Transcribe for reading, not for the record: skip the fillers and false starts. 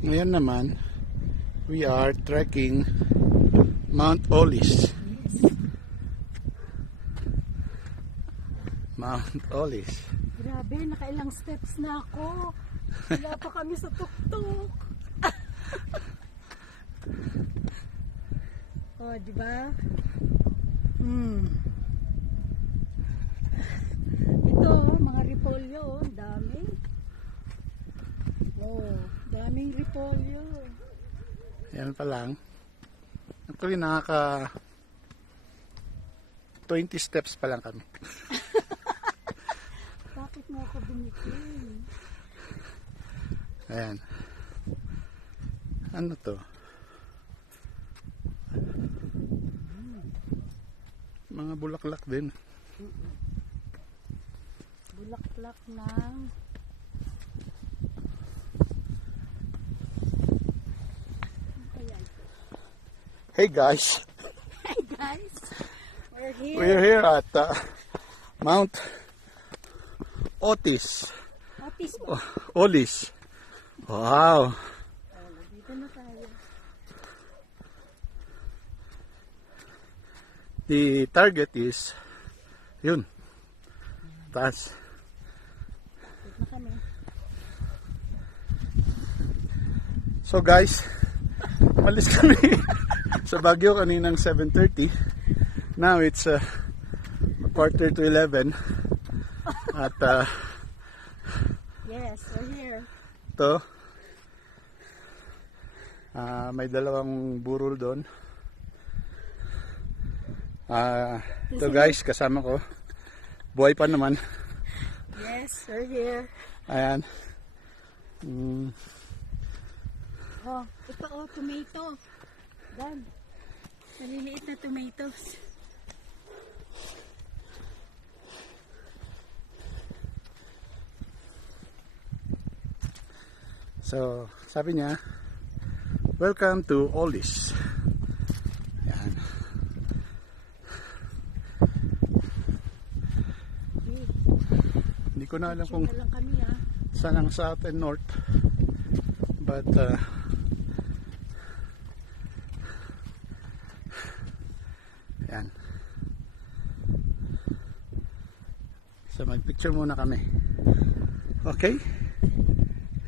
Ngayon naman, we are trekking Mount Olis. Mount Olis. Grabe, nakailang steps na ako. Wala pa kami sa tuktok. Oh, di ba? Ito, mga repolyo, dami. Oh, daming repolyo. Yan pa lang. Actually, nakaka 20 steps pa lang kami. Bakit mo ako binitin? Ayan. Ano to? Mga bulaklak din. Bulaklak ng Hey guys, Hi guys, we're here. we're here at Mount Otis. Otis mo. Olis. Wow. Dito na tayo. The target is yun. Taas. Dito na kami. So guys, umalis kami sa Baguio kaninang 7:30. Now it's 10:45. At Yes, we're here. ito, may dalawang burol doon. Ito guys, kasama ko. Buhay pa naman. Yes, we're here. Ayan. Oh, ito oh, tomato. Dan, maliliit na tomatoes. So, sabi niya, welcome to Olis. Ayan. Okay, Hindi ko na alam kung na lang kami ah. saan ang south and north. But, ayan. So, mag-picture muna kami. Okay?